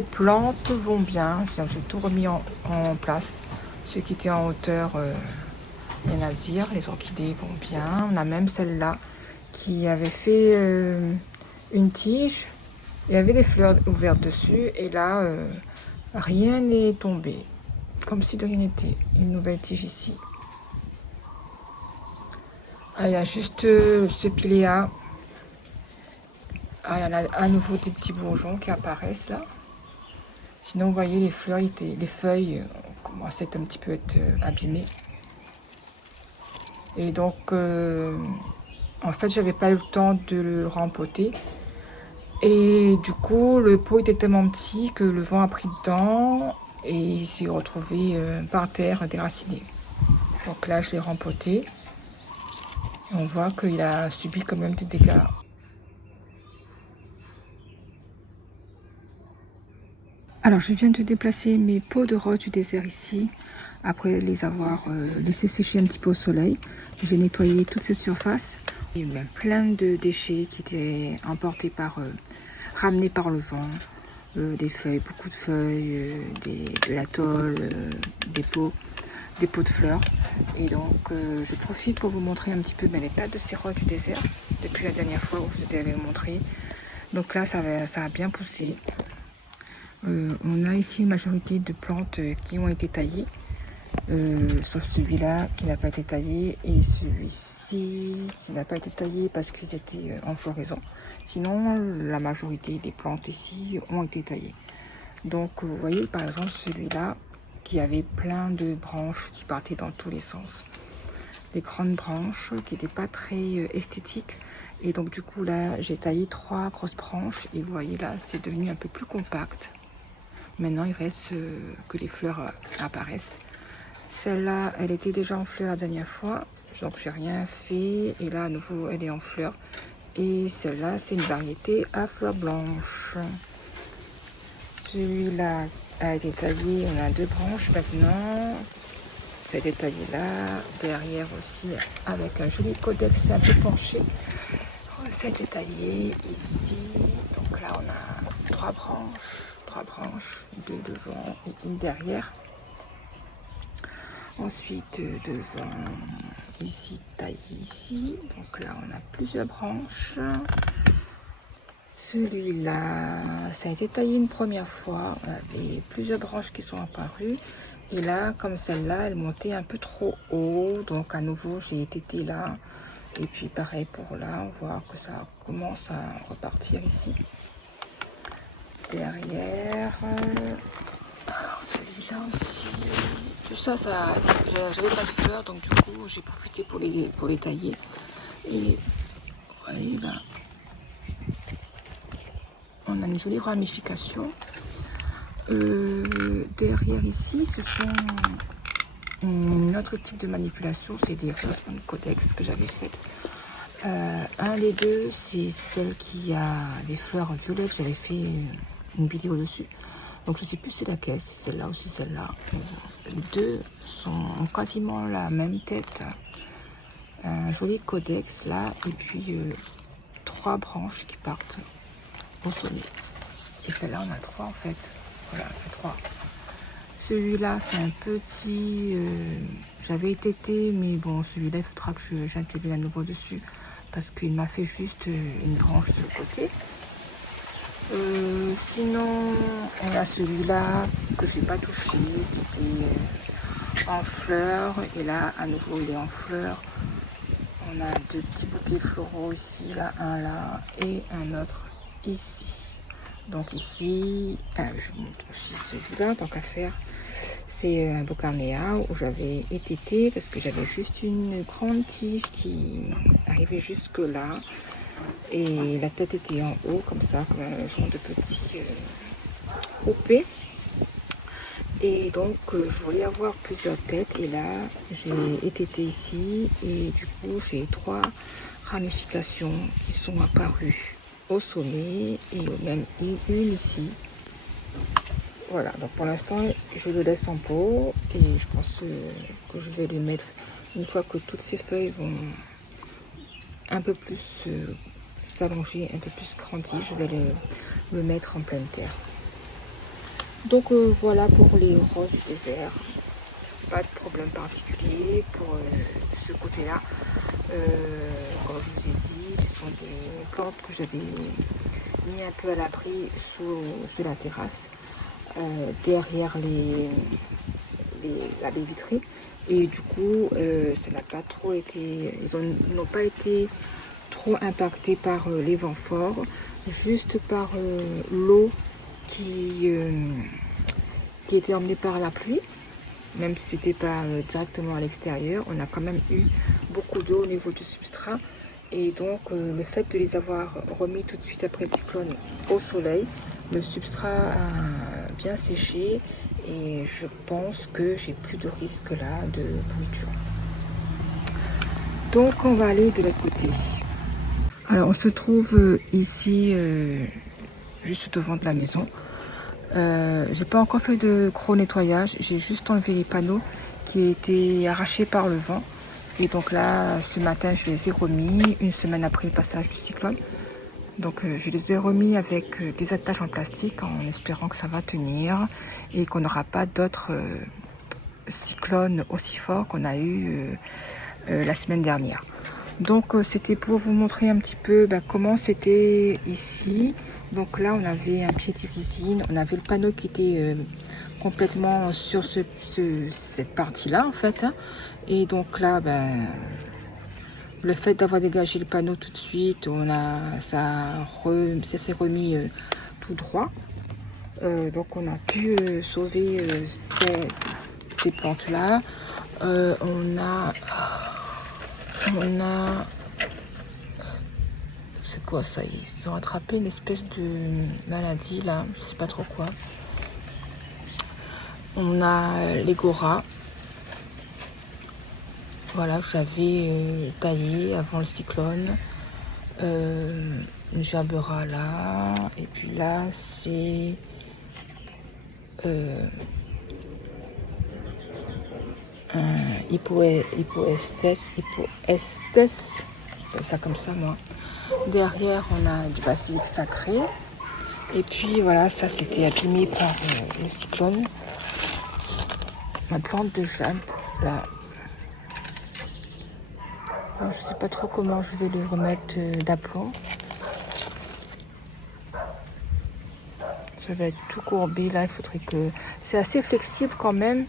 les plantes vont bien. J'ai tout remis en place. Ceux qui étaient en hauteur, rien à dire. Les orchidées vont bien. On a même celle-là qui avait fait une tige. Il y avait des fleurs ouvertes dessus. Et là, rien n'est tombé. Comme si de rien n'était. Une nouvelle tige ici. Ah, il y a juste ce piléa. Ah, il y en a à nouveau des petits bourgeons qui apparaissent là. Sinon, vous voyez, les fleurs, les feuilles commençaient un petit peu à être abîmées. Et donc, en fait, j'avais pas eu le temps de le rempoter. Et du coup, le pot était tellement petit que le vent a pris dedans et il s'est retrouvé par terre déraciné. Donc là, je l'ai rempoté. Et on voit qu'il a subi quand même des dégâts. Alors, je viens de déplacer mes pots de rose du désert ici, après les avoir laissés sécher un petit peu au soleil. J'ai nettoyé toutes ces surfaces. Il y a eu plein de déchets qui étaient emportés ramenés par le vent. Des feuilles, beaucoup de feuilles, de la tôle, des pots de fleurs. Et donc, je profite pour vous montrer un petit peu l'état de ces roses du désert, depuis la dernière fois où je vous avais montré. Donc là, ça a bien poussé. On a ici une majorité de plantes qui ont été taillées, sauf celui-là qui n'a pas été taillé et celui-ci qui n'a pas été taillé parce qu'ils étaient en floraison. Sinon, la majorité des plantes ici ont été taillées. Donc, vous voyez par exemple celui-là qui avait plein de branches qui partaient dans tous les sens. Des grandes branches qui n'étaient pas très esthétiques. Et donc du coup là, j'ai taillé 3 grosses branches et vous voyez là, c'est devenu un peu plus compact. Maintenant, il reste que les fleurs apparaissent. Celle-là, elle était déjà en fleur la dernière fois, donc j'ai rien fait. Et là, à nouveau, elle est en fleur. Et celle-là, c'est une variété à fleurs blanches. Celui-là a été taillé, on a 2 branches maintenant. Ça a été taillé là, derrière aussi, avec un joli codex un peu penché. Ça a été taillé ici. Donc là, on a 3 branches, 2 devant et une derrière. Ensuite, devant, ici, taillé ici. Donc là, on a plusieurs branches. Celui-là, ça a été taillé une première fois. On avait plusieurs branches qui sont apparues. Et là, comme celle-là, elle montait un peu trop haut. Donc à nouveau, j'ai étété là. Et puis pareil pour là, on voit que ça commence à repartir ici. Derrière, alors celui-là aussi, tout ça, j'avais pas de fleurs, donc du coup j'ai profité pour les tailler. Et vous voyez là, on a une jolie ramification. Derrière ici, ce sont un autre type de manipulation, c'est des placements de codex que j'avais fait. Les deux, c'est celle qui a les fleurs violettes. J'avais fait une vidéo dessus. Donc je sais plus c'est laquelle, si c'est celle-là ou si c'est celle-là. Les deux ont quasiment la même tête. Un joli codex là, et puis 3 branches qui partent au sommet. Et celle-là, on a 3 en fait. Voilà, 3. Celui-là, c'est un petit... j'avais tété, mais bon, celui-là, il faudra que j'intervienne à nouveau dessus. Parce qu'il m'a fait juste une branche sur le côté. Sinon, on a celui-là que j'ai pas touché, qui était en fleurs. Et là, à nouveau, il est en fleurs. On a 2 petits bouquets floraux ici, là, un là, et un autre ici. Donc ici, je vous montre aussi celui-là, tant qu'à faire. C'est un Boucarnéa où j'avais étété parce que j'avais juste une grande tige qui arrivait jusque là. Et la tête était en haut, comme ça, comme un genre de petit OP. Et donc, je voulais avoir plusieurs têtes. Et là, j'ai étété ici. Et du coup, j'ai 3 ramifications qui sont apparues au sommet. Et même une ici. Voilà, donc pour l'instant, je le laisse en pot. Et je pense que je vais le mettre, une fois que toutes ces feuilles vont un peu plus s'allonger, un peu plus grandir, je vais le mettre en pleine terre. Donc voilà pour les roses du désert. Pas de problème particulier pour ce côté-là. Comme je vous ai dit, ce sont des plantes que j'avais mis un peu à l'abri sous la terrasse, derrière la baie vitrée. Et du coup, ça n'a pas trop été, ils n'ont pas été trop impactés par les vents forts, juste par l'eau qui était emmenée par la pluie. Même si c'était pas directement à l'extérieur, on a quand même eu beaucoup d'eau au niveau du substrat. Et donc le fait de les avoir remis tout de suite après le cyclone au soleil, le substrat a bien séché et je pense que j'ai plus de risque là de pourriture. Donc on va aller de l'autre côté. Alors on se trouve ici juste devant de la maison. J'ai pas encore fait de gros nettoyage, j'ai juste enlevé les panneaux qui étaient arrachés par le vent. Et donc là, ce matin, je les ai remis, une semaine après le passage du cyclone. Donc je les ai remis avec des attaches en plastique en espérant que ça va tenir et qu'on n'aura pas d'autres cyclones aussi forts qu'on a eu la semaine dernière. Donc c'était pour vous montrer un petit peu comment c'était ici. Donc là on avait un pied de résine, on avait le panneau qui était complètement sur cette partie-là en fait. Hein. Et donc là, le fait d'avoir dégagé le panneau tout de suite, ça s'est remis tout droit. Donc on a pu sauver ces plantes-là. On a c'est quoi ça? Ils ont attrapé une espèce de maladie là, je sais pas trop quoi. On a les goras. Voilà, j'avais taillé avant le cyclone. Une gerbera là. Et puis là, c'est un hypoestes. Ça comme ça moi. Derrière, on a du basilic sacré. Et puis voilà, ça c'était abîmé par le cyclone. Ma plante de jade, là. Alors, je sais pas trop comment je vais le remettre d'aplomb. Ça va être tout courbé là, il faudrait que... C'est assez flexible quand même.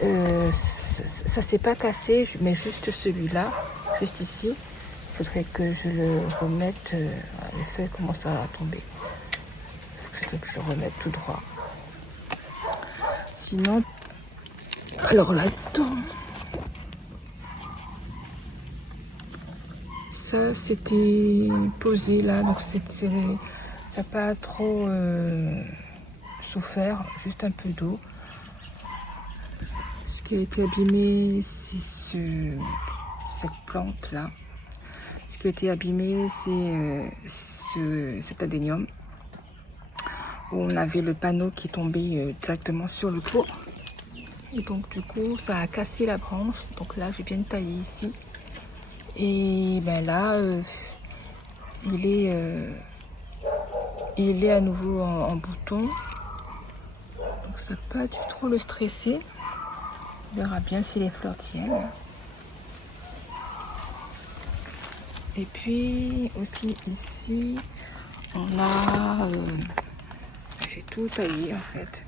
Ça s'est pas cassé, mais juste celui-là, juste ici. Il faudrait que je le remette. Les feuilles commencent à tomber. Il faudrait que je le remette tout droit. Sinon, alors là-dedans, ça c'était posé là, donc ça n'a pas trop souffert, juste un peu d'eau. Ce qui a été abîmé, c'est cette plante là. Ce qui a été abîmé, c'est cet adénium. Où on avait le panneau qui est tombé directement sur le pot. Et donc du coup, ça a cassé la branche. Donc là, je viens de tailler ici. Et là, il est à nouveau en bouton. Donc ça peut pas du trop le stresser. On verra bien si les fleurs tiennent. Et puis aussi ici, on a... j'ai tout taillé en fait.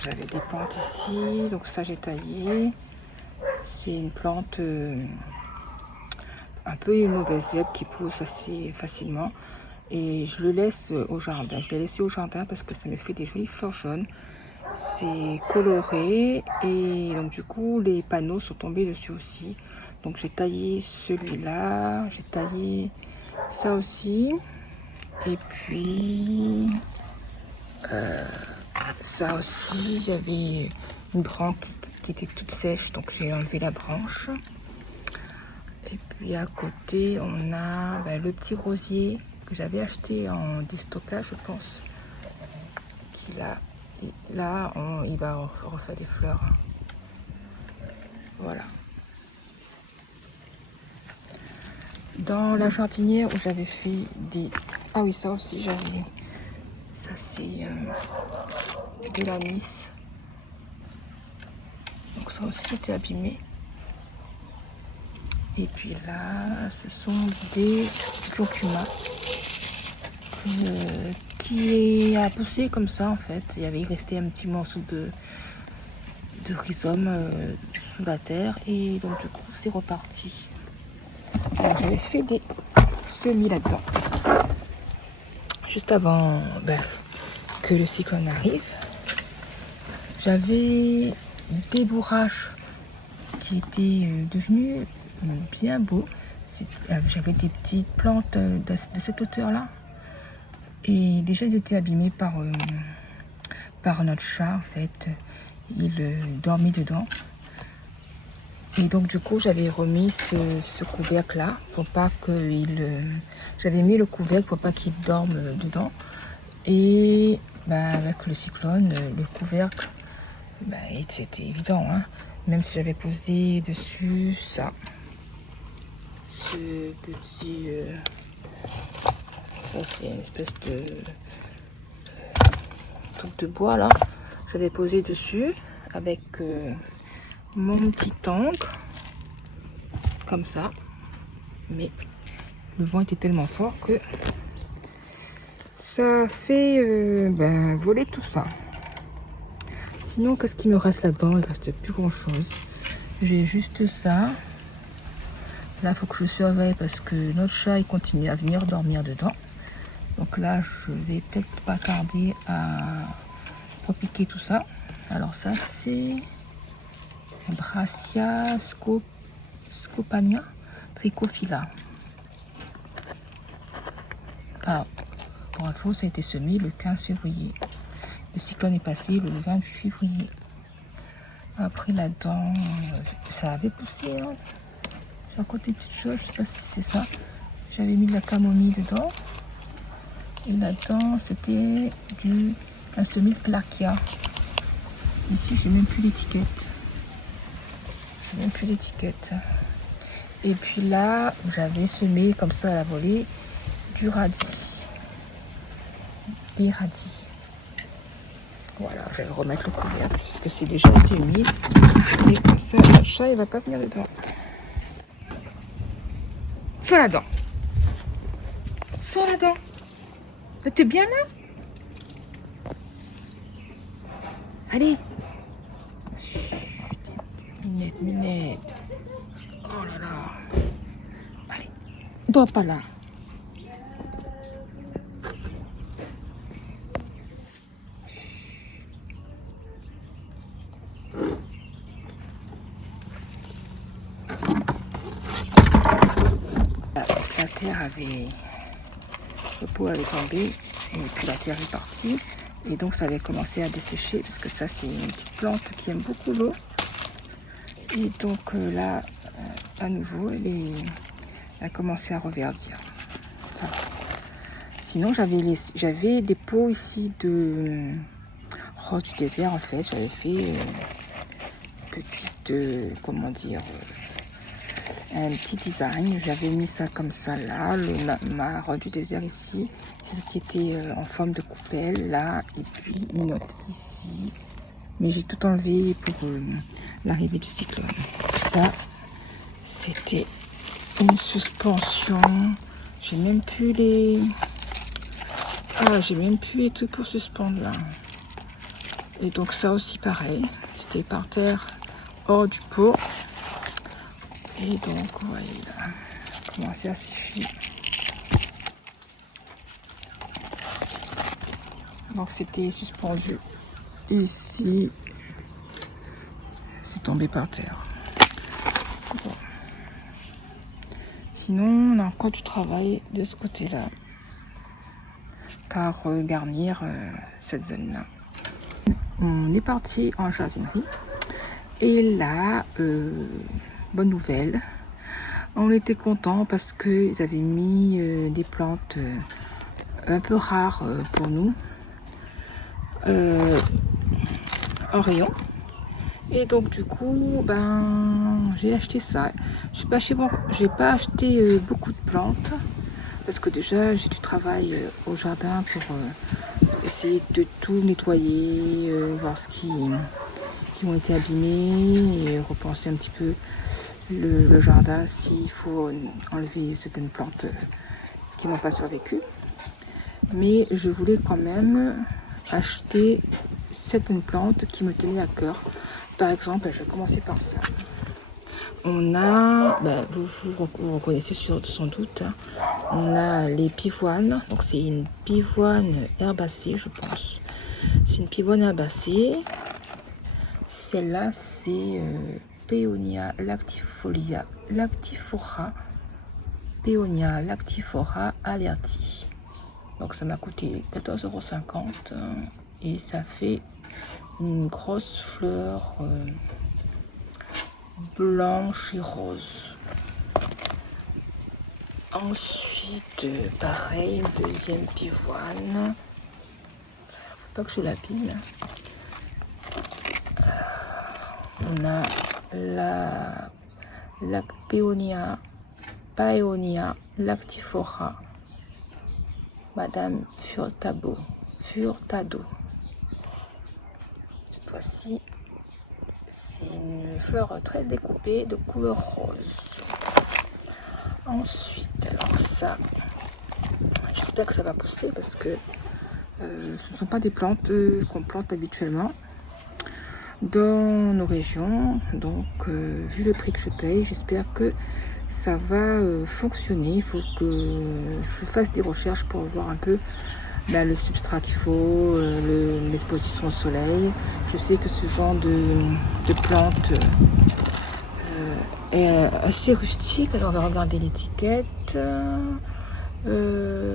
J'avais des plantes ici, donc ça j'ai taillé. C'est une plante un peu une mauvaise herbe qui pousse assez facilement. Et je le laisse au jardin. Je l'ai laissé au jardin parce que ça me fait des jolies fleurs jaunes. C'est coloré et donc du coup les panneaux sont tombés dessus aussi. Donc j'ai taillé celui-là, j'ai taillé ça aussi. Et puis ça aussi, j'avais une branche qui était toute sèche, donc j'ai enlevé la branche. Et puis à côté, on a le petit rosier que j'avais acheté en déstockage, je pense. Là, il va refaire des fleurs. Voilà. Dans la jardinière où j'avais fait des... Ah oui, ça aussi, Ça c'est de l'anis. Donc ça aussi c'était abîmé. Et puis là, ce sont du curcuma qui a poussé comme ça en fait. Il avait resté un petit morceau de rhizome sous la terre et donc du coup c'est reparti. Alors j'avais fait des semis là-dedans. Juste avant que le cyclone arrive, j'avais des bourraches qui étaient devenues bien beaux. J'avais des petites plantes de cette hauteur-là. Et déjà, ils étaient abîmés par notre chat, en fait. Il dormait dedans. Et donc, du coup, j'avais remis ce couvercle-là pour pas qu'il... j'avais mis le couvercle pour pas qu'il dorme dedans. Et avec le cyclone, le couvercle, c'était évident, hein. Même si j'avais posé dessus ça. Ce petit... ça, c'est une espèce de truc de bois, là. J'avais posé dessus avec mon petit encre. Comme ça. Mais le vent était tellement fort que ça a fait voler tout ça. Sinon, qu'est-ce qui me reste là-dedans? Il ne reste plus grand-chose. J'ai juste ça. Là, il faut que je surveille parce que notre chat, il continue à venir dormir dedans. Donc là, je vais peut-être pas tarder à repiquer tout ça. Alors ça, c'est Brassia Scopania Trichophylla. Ah, pour info, ça a été semé le 15 février. Le cyclone est passé le 28 février. Après, là-dedans, ça avait poussé. Hein. J'ai à côté de petites choses, je sais pas si c'est ça. J'avais mis de la camomille dedans. Et là-dedans, c'était un semis de Clarkia. Ici, j'ai même plus l'étiquette. Et puis là, j'avais semé comme ça à la volée du radis. Des radis. Voilà, je vais remettre le couvercle puisque c'est déjà assez humide. Et comme ça, le chat, il va pas venir dedans. Sors là-dedans. Sors là-dedans. T'es bien là? Allez. Minette. Oh là là. Allez. Dors pas là. La terre le pot avait tombé et puis la terre est partie et donc ça avait commencé à dessécher parce que ça c'est une petite plante qui aime beaucoup l'eau et donc là à nouveau elle a commencé à reverdir. Voilà. Sinon j'avais des pots ici de rose du désert en fait. J'avais fait petite un petit design. J'avais mis ça comme ça là, ma rose du désert ici, celle qui était en forme de coupelle là, et puis une autre ici. Mais j'ai tout enlevé pour l'arrivée du cyclone. Ça, c'était une suspension. J'ai même plus les trucs pour suspendre là. Et donc ça aussi pareil, c'était par terre hors du pot. Et donc voilà, commencer à sécher. Donc c'était suspendu ici, c'est tombé par terre. Bon. Sinon on a encore du travail de ce côté-là, par garnir cette zone-là. On est parti en jardinerie et là, bonne nouvelle, on était contents parce qu'ils avaient mis des plantes un peu rares pour nous en rayon. Et donc du coup, j'ai acheté ça. J'ai pas acheté beaucoup de plantes parce que déjà j'ai du travail au jardin pour essayer de tout nettoyer, voir ce qui ont été abîmés et repenser un petit peu le jardin s'il faut enlever certaines plantes qui n'ont pas survécu. Mais je voulais quand même acheter certaines plantes qui me tenaient à cœur. Par exemple, je vais commencer par ça. On a, vous reconnaissez sans doute, hein, on a les pivoines. Donc c'est une pivoine herbacée, je pense. C'est une pivoine herbacée. Celle-là, c'est Paeonia lactifora. Paeonia lactifora alerti. Donc ça m'a coûté 14,50 € et ça fait une grosse fleur blanche et rose. Ensuite, pareil, une deuxième pivoine. Faut pas que je l'abîme. On a la Paeonia lactifora. Madame Furtado. Cette fois-ci, c'est une fleur très découpée de couleur rose. Ensuite, alors ça, j'espère que ça va pousser parce que ce ne sont pas des plantes qu'on plante habituellement dans nos régions. Donc, vu le prix que je paye, j'espère que ça va fonctionner. Il faut que je fasse des recherches pour voir un peu le substrat qu'il faut, l'exposition au soleil. Je sais que ce genre de plante est assez rustique. Alors on va regarder l'étiquette.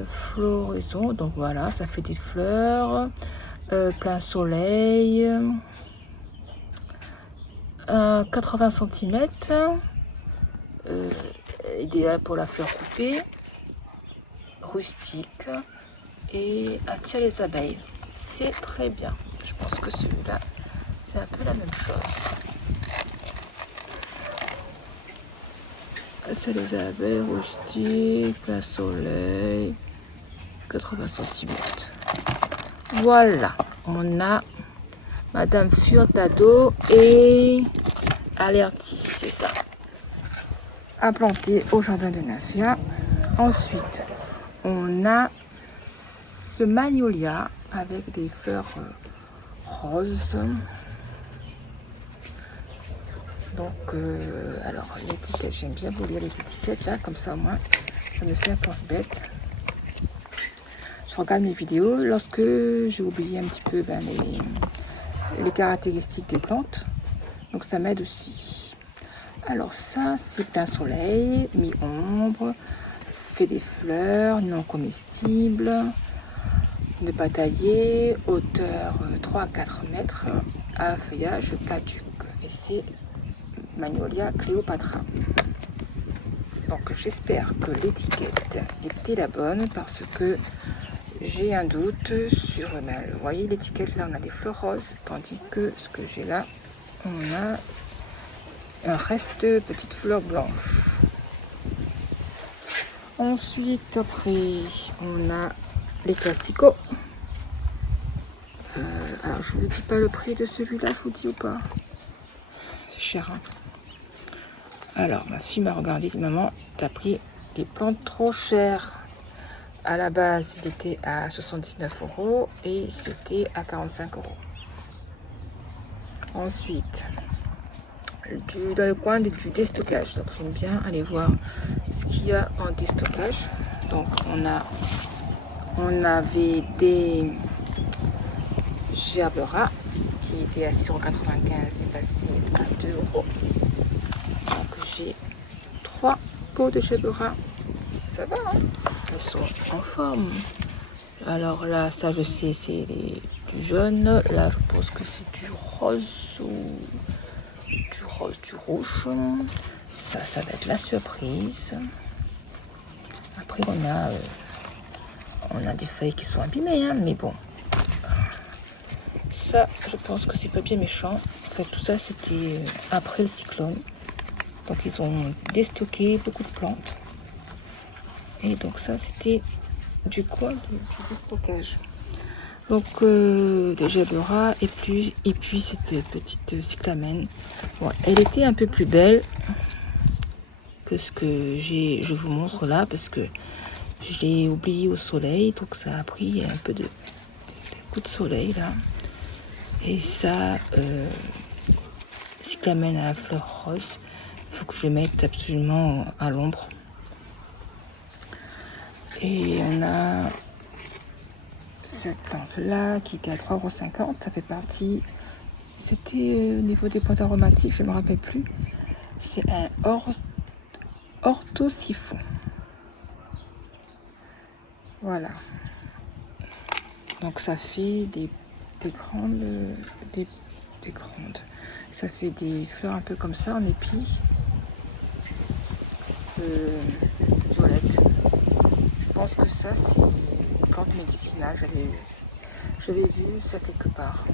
Floraison, donc voilà, ça fait des fleurs, plein soleil, 80 cm, idéal pour la fleur coupée, rustique et attire les abeilles. C'est très bien. Je pense que celui-là, c'est un peu la même chose. Attire les abeilles, rustique, plein soleil, 80 cm. Voilà, on a Madame Furtado et Alerti, c'est ça, à planter au jardin de Nafia. Ensuite, on a ce magnolia avec des fleurs roses. Donc, alors l'étiquette, j'aime bien vous lire les étiquettes là, comme ça au moins, ça me fait un pense-bête. Je regarde mes vidéos lorsque j'ai oublié un petit peu les caractéristiques des plantes. Donc ça m'aide aussi. Alors ça, c'est plein soleil, mi-ombre, fait des fleurs non comestibles, ne pas tailler, hauteur 3 à 4 mètres, à feuillage caduc. Et c'est Magnolia Cléopatra. Donc j'espère que l'étiquette était la bonne parce que j'ai un doute sur... vous voyez l'étiquette là, on a des fleurs roses, tandis que ce que j'ai là, on a un reste de petites fleurs blanches. Ensuite, après, on a les classicos. Alors je vous dis pas le prix de celui-là, je vous dis ou pas? C'est cher, hein. Alors ma fille m'a regardé, dit maman, t'as pris des plantes trop chères. À la base, il était à 79 € et c'était à 45 €. Ensuite, dans le coin du déstockage. Donc j'aime bien aller voir ce qu'il y a en déstockage. Donc on avait des gerbera qui étaient à 6,95 €, c'est passé à 2 €. Donc j'ai 3 pots de gerbera. Ça va, hein? Elles sont en forme. Alors là, ça je sais, c'est du jaune. Là, je pense que c'est du rose ou du rouge. Ça va être la surprise. Après, on a des feuilles qui sont abîmées, hein, mais bon. Ça, je pense que c'est pas bien méchant. En fait, tout ça, c'était après le cyclone. Donc, ils ont déstocké beaucoup de plantes. Et donc ça, c'était du déstockage. Donc déjà le rat et puis cette petite cyclamène. Bon, elle était un peu plus belle que ce que je vous montre là parce que je l'ai oublié au soleil, donc ça a pris un peu de coup de soleil là. Et ça, cyclamène à la fleur rose, il faut que je le mette absolument à l'ombre. Et on a cette plante là qui était à 3,50 €, ça fait partie, c'était au niveau des plantes aromatiques, je ne me rappelle plus. C'est un orthosiphon. Voilà. Donc ça fait des grandes, des grandes. Ça fait des fleurs un peu comme ça en épi, violette. Je pense que ça c'est une plante médicinale. J'avais vu ça quelque part.